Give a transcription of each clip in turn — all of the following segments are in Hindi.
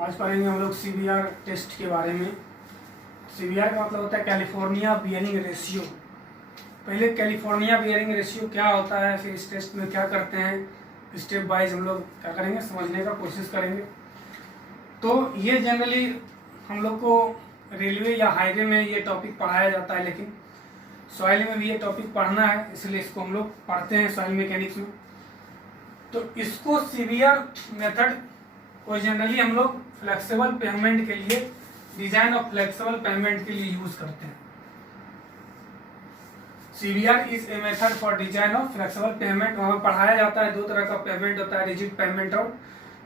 आज पढ़ेंगे हम लोग सीबीआर टेस्ट के बारे में। सीबीआर का मतलब होता है कैलिफोर्निया बियरिंग रेशियो। पहले कैलिफोर्निया बियरिंग रेशियो क्या होता है, फिर इस टेस्ट में क्या करते हैं, स्टेप वाइज हम लोग क्या करेंगे समझने का कोशिश करेंगे। तो ये जनरली हम लोग को रेलवे या हाईवे में ये टॉपिक पढ़ाया जाता है, लेकिन सॉइल में भी ये टॉपिक पढ़ना है, इसलिए इसको हम लोग पढ़ते हैं सॉइल मैकेनिक्स में। तो इसको सीबीआर मेथड को जनरली हम लोग फ्लेक्सिबल पेमेंट के लिए, डिजाइन ऑफ फ्लेक्सिबल पेमेंट के लिए यूज करते हैं। CBR is a method for design of flexible pavement. वहां पर पढ़ाया जाता है दो तरह का पेमेंट होता है, रिजिड पेमेंट और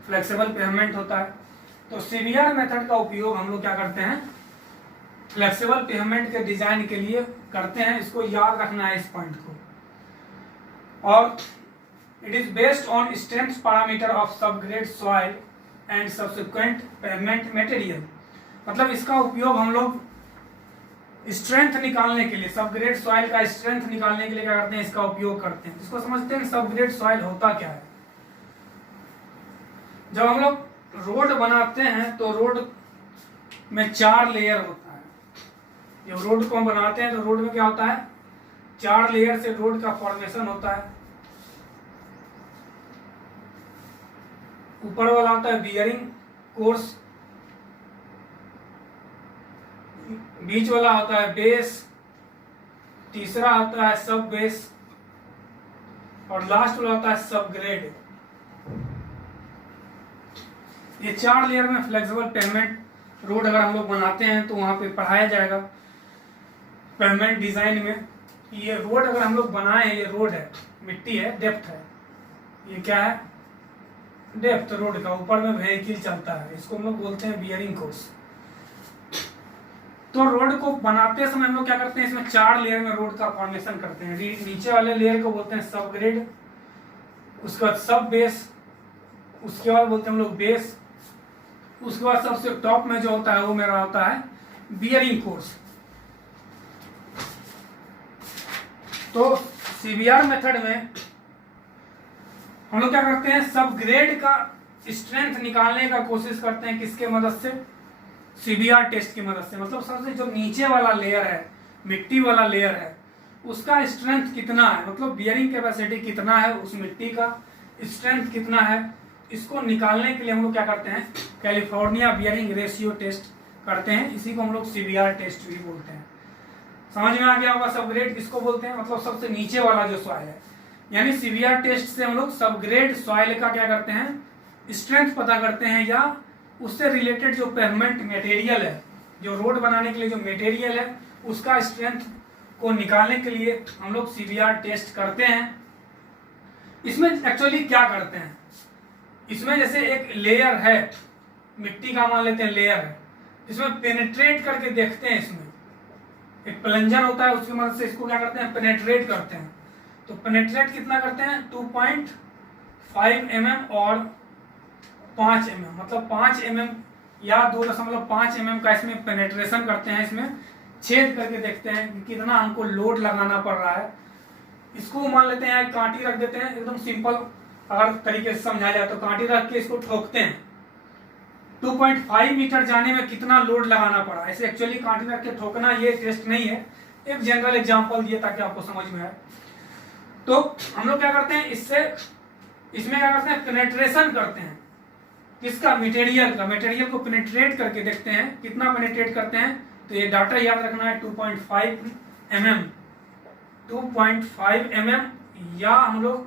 फ्लेक्सिबल पेमेंट होता है। तो सीबीआर मेथड का उपयोग हम लोग क्या करते हैं, फ्लेक्सिबल पेमेंट के डिजाइन के लिए करते हैं। इसको याद रखना है इस पॉइंट को। और it is based on strength parameter of subgrade soil and subsequent payment material. मतलब इसका उपयोग हम लोग स्ट्रेंथ निकालने के लिए, सबग्रेड सॉइल का स्ट्रेंथ निकालने के लिए क्या करते हैं, इसका उपयोग करते हैं। इसको समझते हैं सबग्रेड सॉइल होता क्या है। जब हम लोग रोड बनाते हैं तो रोड में 4 लेयर होता है। जब रोड को हम बनाते हैं तो रोड में क्या होता है, 4 लेयर से रोड का फॉर्मेशन होता है। ऊपर वाला होता है बियरिंग कोर्स, बीच वाला होता है बेस, तीसरा होता है सब बेस और लास्ट वाला होता है सब ग्रेड। ये 4 लेयर में फ्लेक्सिबल पेमेंट रोड अगर हम लोग बनाते हैं तो वहां पे पढ़ाया जाएगा पेमेंट डिजाइन में। ये रोड अगर हम लोग बनाए, ये रोड है, मिट्टी है, डेप्थ है, ये क्या है, डेप्थ रोड का, ऊपर में व्हीकल चलता है, इसको हम लोग बोलते हैं बियरिंग कोर्स। तो रोड को बनाते समय हम लोग क्या करते हैं, इसमें 4 लेयर में रोड का फॉर्मेशन करते हैं। नीचे वाले लेयर को बोलते हैं सब ग्रेड, उसके बाद सब बेस, उसके बाद बोलते हैं हम लोग बेस, उसके बाद सबसे टॉप में जो होता है वो मेरा होता है बियरिंग कोर्स। तो सीबीआर मेथड में हम लोग क्या करते हैं, सब ग्रेड का स्ट्रेंथ निकालने का कोशिश करते हैं। किसके मदद से, सीबीआर टेस्ट की मदद से। मतलब सबसे जो नीचे वाला लेयर है, मिट्टी वाला लेयर है, उसका स्ट्रेंथ कितना है, मतलब बियरिंग कैपेसिटी कितना है, उस मिट्टी का स्ट्रेंथ कितना है, इसको निकालने के लिए हम लोग क्या करते हैं, कैलिफोर्निया बियरिंग रेशियो टेस्ट करते हैं। इसी को हम लोग सीबीआर टेस्ट भी बोलते हैं। समझ में आ गया होगा सबग्रेड किसको बोलते हैं, मतलब सबसे नीचे वाला जो सॉइल है। यानी सीबीआर टेस्ट से हम लोग सबग्रेड सॉइल का क्या करते हैं, स्ट्रेंथ पता करते हैं, या उससे रिलेटेड जो पेवमेंट मटेरियल है, जो रोड बनाने के लिए जो मटेरियल है, उसका स्ट्रेंथ को निकालने के लिए हम लोग सीबीआर टेस्ट करते हैं। इसमें एक्चुअली क्या करते हैं, इसमें जैसे एक लेयर है, मिट्टी का मान लेते हैं लेयर है, इसमें पेनिट्रेट करके देखते हैं। इसमें एक प्लंजर होता है, उसकी मदद से इसको क्या करते हैं, पेनिट्रेट करते हैं। तो पेनिट्रेट कितना करते हैं, 2.5 mm और 5 mm, मतलब 5 mm या 2.5 mm का इसमें पेनिट्रेशन करते हैं। इसमें छेद करके देखते हैं कि कितना हमको लोड लगाना पड़ रहा है। इसको मान लेते हैं कांटी रख देते हैं, एकदम सिंपल अगर तरीके से समझा जाए तो कांटी रख के इसको ठोकते हैं। 2.5 मीटर जाने में कितना लोड लगाना पड़ा, ऐसे एक्चुअली कांटी रख के ठोकना ये टेस्ट नहीं है, एक जनरल एग्जांपल दिए ताकि आपको समझ में आए। तो हम लोग क्या करते हैं, इसमें क्या करते हैं, पेनिट्रेशन करते हैं। किसका, मटेरियल का, मटेरियल को पेनिट्रेट करके देखते हैं कितना पेनिट्रेट करते हैं। तो ये डाटा याद रखना है, 2.5 mm, 2.5 mm या हम लोग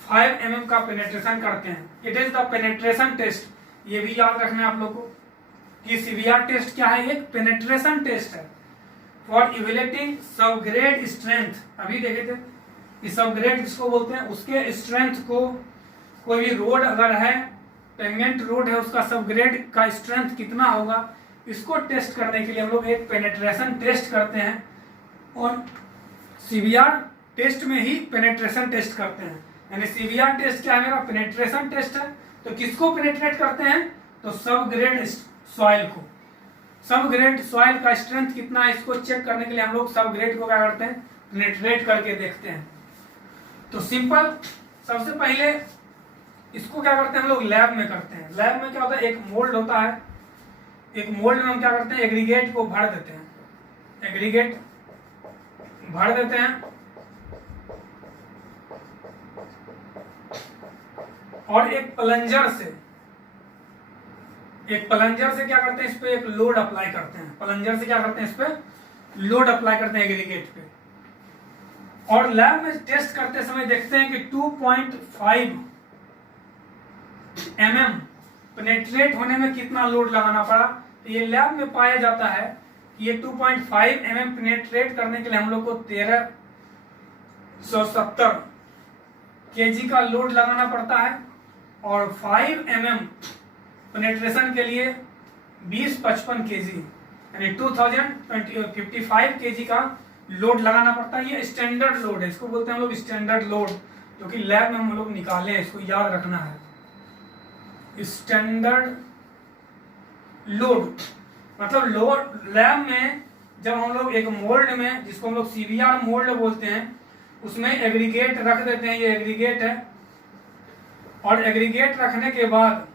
5 mm का पेनिट्रेशन करते हैं। It is the penetration test. ये भी याद रखना है आप लोग को कि सीबीआर टेस्ट क्या है, एक पेनिट्रेशन टेस्ट है फॉर इवेल्युएटिंग सबग्रेड स्ट्रेंथ। अभी देखे थे कि सबग्रेड किसको बोलते हैं, उसके स्ट्रेंथ को, कोई भी रोड अगर है, पेमेंट रोड है, उसका सबग्रेड का स्ट्रेंथ कितना होगा, इसको टेस्ट करने के लिए हम लोग एक पेनिट्रेशन टेस्ट करते हैं। और सीबीआर टेस्ट में ही पेनिट्रेशन टेस्ट करते हैं। यानी सीबीआर टेस्ट क्या है, मेरा पेनिट्रेशन टेस्ट है। तो किसको पेनिट्रेट करते हैं, तो सब ग्रेड सॉइल को। सब ग्रेड सॉइल का स्ट्रेंथ कितना है, इसको चेक करने के लिए हम लोग सब ग्रेड को क्या करते हैं, पेनिट्रेट करके देखते हैं। तो सिंपल, सबसे पहले इसको क्या करते हैं हम लोग लैब में करते हैं। लैब में क्या होता है, एक मोल्ड होता है, एक मोल्ड में हम क्या करते हैं, एग्रीगेट को भर देते हैं, एग्रीगेट भर देते हैं और एक प्लंजर से क्या करते हैं, इस पे एक लोड अप्लाई करते हैं, प्लंजर से क्या करते हैं, इस पे लोड अप्लाई करते हैं एग्रीगेट पे। और लैब में टेस्ट करते समय देखते हैं कि 2.5 mm पेनेट्रेट होने में कितना लोड लगाना पड़ा। तो ये लैब में पाया जाता है कि ये 2.5 mm पेनेट्रेट करने के लिए हम लोग को 1370 kg का लोड लगाना पड़ता है और 5 mm पेनेट्रेशन के लिए 2055 kg यानी 2055 kg का लोड लगाना पड़ता है। ये स्टैंडर्ड लोड है, इसको बोलते हैं हम लोग स्टैंडर्ड लोड, जो कि लैब में हम लोग निकाले हैं, इसको याद रखना है। स्टैंडर्ड लोड मतलब लोड लैब में जब हम लोग एक मोल्ड में, जिसको हम लोग सीवीआर मोल्ड बोलते हैं, उसमें एग्रीगेट रख देते हैं, ये एग्रीगेट है, और एग्रीगेट रखने के बाद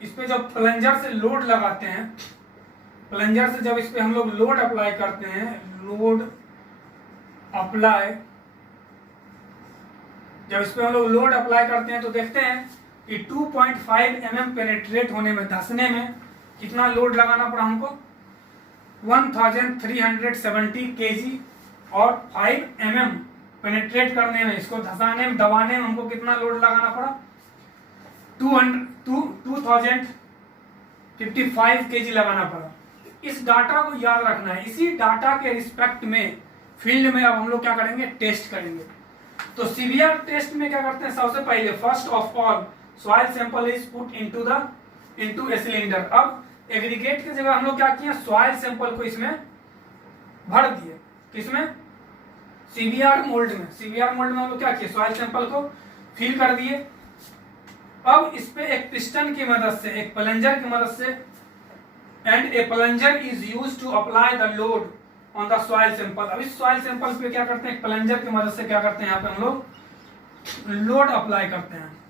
इस पे जब प्लंजर से लोड लगाते हैं, प्लंजर से जब इस पे हम लोग लोड अप्लाई करते हैं, लोड अप्लाई, जब इस पे हम लोग लोड अप्लाई करते हैं तो देखते हैं कि 2.5 mm पेनेट्रेट होने में, धंसने में कितना लोड लगाना पड़ा हमको, 1370 kg, और 5 mm पेनेट्रेट करने में, इसको धंसाने में, दबाने में हमको कितना लोड लगाना पड़ा, 2055 kg लगाना पड़ा। इस डाटा को याद रखना है। इसी डाटा के रिस्पेक्ट में फील्ड में अब हम लोग क्या करेंगे, टेस्ट करेंगे। तो सीवीआर टेस्ट में क्या करते हैं, सबसे पहले first of all soil sample is put into a cylinder. अब एग्रीगेट की जगह हम लोग क्या किए, सॉइल सैंपल को इसमें भर दिए, किसमें, सीवीआर मोल्ड में। सीवीआर मोल्ड में हम लोग क्या किए, सॉइल सैंपल को फिल कर दिए। अब इस पे एक पिस्टन की मदद से, एक प्लंजर की मदद से, and a plunger is used to apply the load on the soil sample. अब इस सॉइल सैंपल पे क्या करते हैं, एक प्लंजर की मदद से क्या करते हैं, यहाँ पे हम लोग लोड अप्लाई करते हैं,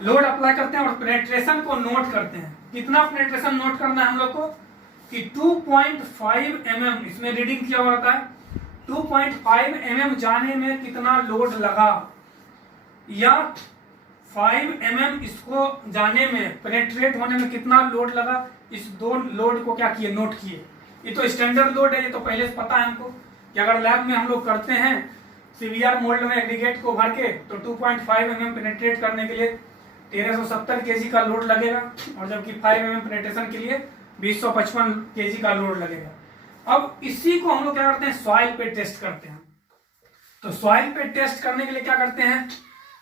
लोड अप्लाई करते हैं और पेनेट्रेशन को नोट करते हैं। कितना पेनेट्रेशन नोट करना है हम लोग को कि 2.5 mm, इसमें रीडिंग क्या होता है, 2.5 mm जाने में कितना लोड लगा, या 5 mm इसको जाने में, पेनेट्रेट होने में कितना लोड लगा। इस दो लोड को क्या किए, नोट किए। ये तो स्टैंडर्ड लोड है, ये तो पहले से पता है हमको कि अगर लैब में हम लोग करते हैं सीवीआर मोल्ड में एग्रीगेट को भर के, तो 2.5 mm पेनेट्रेट करने के लिए 1370 kg का लोड लगेगा, और जबकि 5 mm पेनेट्रेशन के लिए 2055 kg का लोड लगेगा। अब इसी को हम लोग क्या करते हैं, सॉइल पे टेस्ट करते हैं। तो सॉइल पे टेस्ट करने के लिए क्या करते हैं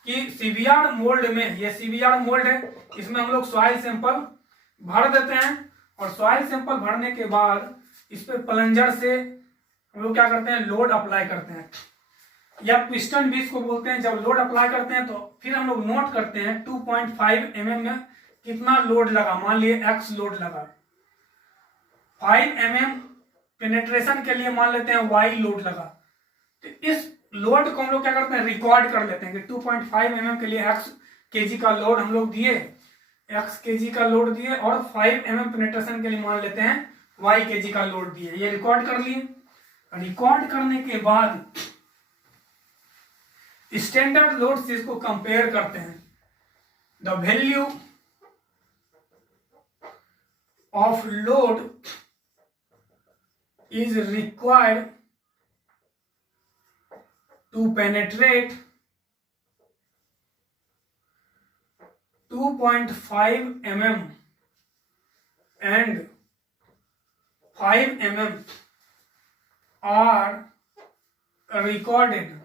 कि सीवीआर मोल्ड में, ये सीवीआर मोल्ड है, इसमें हम लोग सॉइल सैंपल भर देते हैं, और सॉइल सैंपल भरने के बाद इस पे प्लंजर से हम लोग क्या करते हैं, लोड अप्लाई करते हैं, या पिस्टन भी इसको बोलते हैं। जब लोड अप्लाई करते हैं तो फिर हम लोग नोट करते हैं 2.5 mm में कितना लोड लगा। मान लिए x लोड लगा, 5 mm पेनेट्रेशन के लिए मान लेते हैं y लोड लगा। तो इस लोड को हम लोग क्या करते हैं, रिकॉर्ड कर लेते हैं कि 2.5 mm के लिए x kg का लोड हम लोग दिए, x kg का लोड दिए, और 5 mm पेनेट्रेशन के लिए मान लेते हैं y kg का लोड दिए। ये रिकॉर्ड कर लिए। रिकॉर्ड करने के बाद स्टैंडर्ड लोड से इसको कंपेयर करते हैं। The value of load is required to penetrate 2.5 mm and 5 mm are recorded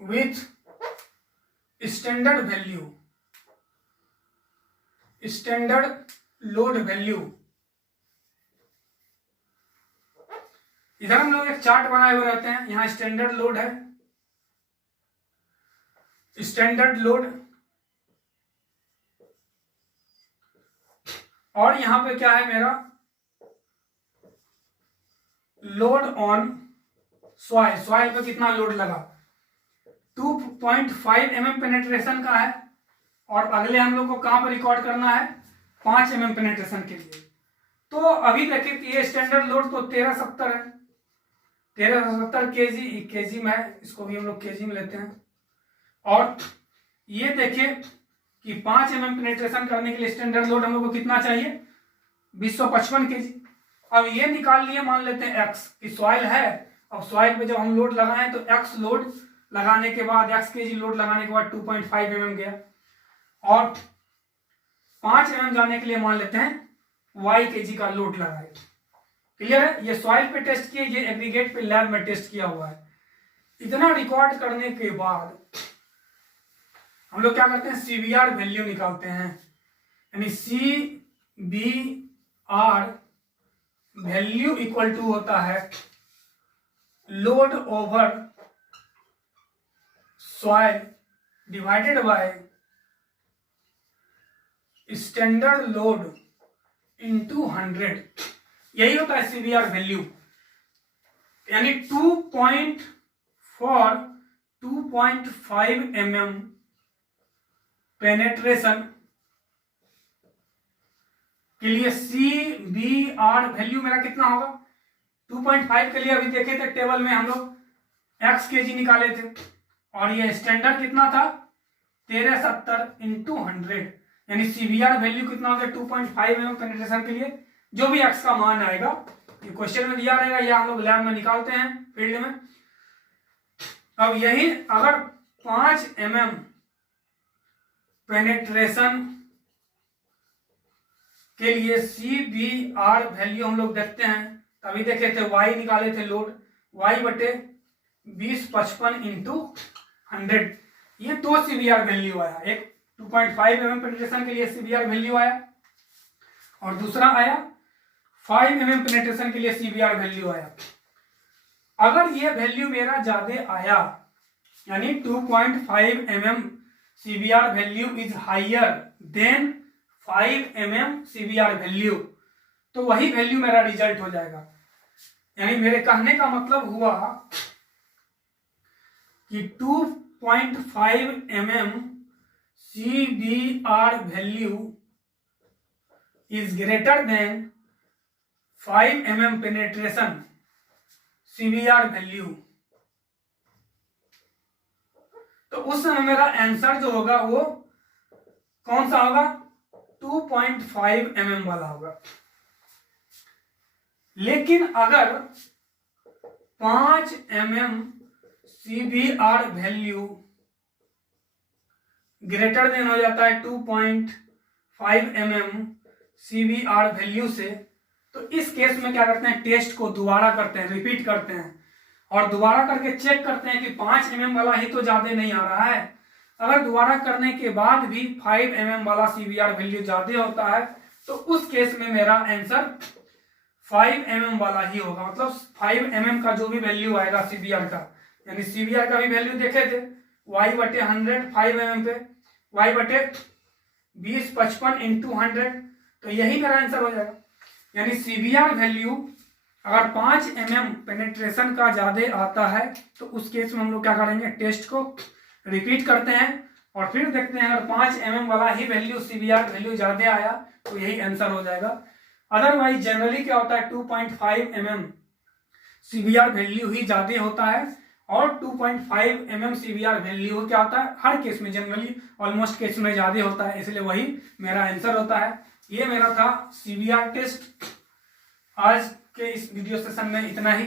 with standard value, standard load value। इधर हम लोग एक चार्ट बनाए हुए रहते हैं, यहाँ स्टैंडर्ड लोड है, स्टैंडर्ड लोड, और यहां पे क्या है मेरा, लोड ऑन सॉइल, सॉइल पे कितना लोड लगा। 2.5 mm पेनेट्रेशन का है, और अगले हम लोग को कहाँ पर रिकॉर्ड करना है, 5 mm पेनेट्रेशन के लिए। तो अभी देखिए कि ये स्टैंडर्ड लोड तो 1370 है, 1370 केजी में है, इसको भी हम लोग केजी में लेते हैं। और ये देखिए कि 5 mm पेनेट्रेशन करने के लिए स्टैंडर्ड लोड हम लोग को कितना चाहिए, 255 केजी। अब ये निकाल लिए, मान लेते हैं एक्स की सॉइल है। अब सॉइल पे जब हम लोड लगाएं तो एक्स लोड लगाने के बाद, एक्स केजी लोड लगाने के बाद 2.5 mm गया, और 5 mm जाने के लिए मान लेते हैं y केजी का लोड लगाए। क्लियर है? ये सॉइल पे टेस्ट किए, ये एग्रीगेट पे लैब में टेस्ट किया हुआ है। इतना रिकॉर्ड करने के बाद हम लोग क्या करते हैं, सीबीआर वैल्यू निकालते हैं। यानी CBR वैल्यू इक्वल टू होता है load over soil divided by standard load into 100। यही होता है सीबीआर वैल्यू। यानी 2.5 mm पेनेट्रेशन के लिए CBR वैल्यू मेरा कितना होगा, 2.5 के लिए अभी देखे थे टेबल में हम लोग x केजी निकाले थे, और ये स्टैंडर्ड कितना था 1370 इंटू 100। यानी सीबीआर वैल्यू कितना हो गया 2.5 mm पेनिट्रेशन के लिए। जो भी x का मान आएगा, ये क्वेश्चन में दिया रहेगा या हम लोग लैब में निकालते हैं फील्ड में। अब यही अगर 5 mm पेनिट्रेशन के लिए सीबीआर वैल्यू हम लोग देखते हैं, तभी देखे थे y निकाले थे लोड, y बटे 2055 इंटू 100। ये दो सीबीआर वैल्यू आया, एक 2.5 mm पेनिट्रेशन के लिए सीबीआर वैल्यू आया, और दूसरा आया 5 mm पेनिट्रेशन के लिए सीबीआर वैल्यू आया। अगर ये वैल्यू मेरा ज्यादा आया, यानी 2.5 mm CBR value is higher than 5 mm CBR value, तो वही वैल्यू मेरा रिजल्ट हो जाएगा। यानी मेरे कहने का मतलब हुआ कि 2.5 mm CBR value is greater than 5 mm penetration CBR value, तो उस समय मेरा आंसर जो होगा वो कौन सा होगा, 2.5 mm वाला होगा। लेकिन अगर 5 mm CBR value greater than हो जाता है 2.5 mm CBR वैल्यू से, तो इस केस में क्या करते हैं, टेस्ट को दोबारा करते हैं, रिपीट करते हैं, और दोबारा करके चेक करते हैं कि 5 mm वाला ही तो ज्यादा नहीं आ रहा है। अगर दोबारा करने के बाद भी 5 mm वाला सीबीआर वैल्यू ज्यादा होता है, तो उस केस में मेरा आंसर 5 mm वाला ही होगा। मतलब 5 mm का जो भी वैल्यू आएगा सीबीआर का, यानी सीबीआर का भी वैल्यू देखे थे y बटे 100 5 mm पे, y बटे 2055 इंटू 100, तो यही मेरा आंसर हो जाएगा। यानी सीबीआर वैल्यू अगर 5 mm पेनिट्रेशन का ज्यादा आता है, तो उस केस में हम लोग क्या करेंगे, टेस्ट को रिपीट करते हैं और फिर देखते हैं अगर 5 mm वाला ही वैल्यू सीबीआर वैल्यू ज्यादा आया तो यही आंसर हो जाएगा। अदरवाइज जनरली क्या होता है, 2.5 mm सीबीआर वैल्यू ही ज्यादा होता है, और 2.5 mm सीबीआर वैल्यू क्या होता है, हर केस में जनरली ऑलमोस्ट केस में ज्यादा होता है, इसलिए वही मेरा आंसर होता है। ये मेरा था सीबीआर टेस्ट। आज के इस वीडियो सेशन में इतना ही।